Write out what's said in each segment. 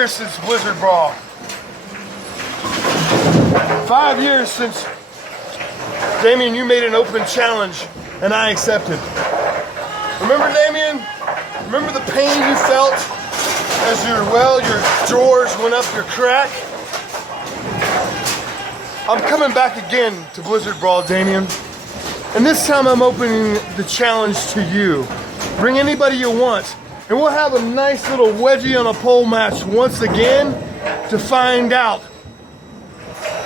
years since Blizzard Brawl. 5 years since, Dameon, you made an open challenge and I accepted. Remember, Dameon? Remember the pain you felt as your drawers went up your crack? I'm coming back again to Blizzard Brawl, Dameon. And this time I'm opening the challenge to you. Bring anybody you want. And we'll have a nice little wedgie on a pole match once again to find out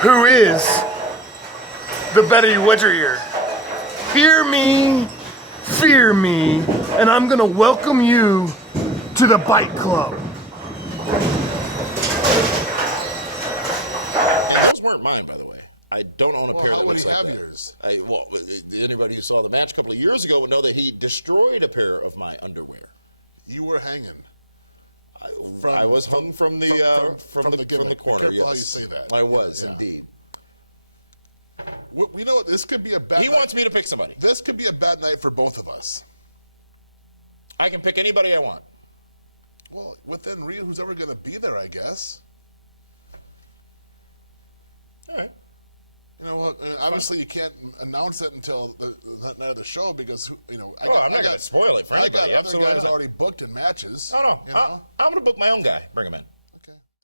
who is the better wedger. Hear me, fear me, and I'm gonna welcome you to the Bite Club. And those weren't mine, by the way. I don't own a pair that looks like that. How would he have yours? Anybody who saw the match a couple of years ago would know that he destroyed a pair of my underwear. You were hanging. I was hung from the corner. Be careful how you say that. I was indeed. We know this could be a bad. He wants me to pick somebody. This could be a bad night for both of us. I can pick anybody I want. Well, within Ryu, who's ever going to be there, I guess. All right. You know what? Obviously, you can't announce it until the night of the show because I'm not going to spoil it for anybody. I got other Absolutely guys not. already booked in matches. No. You know? I'm going to book my own guy. Bring him in.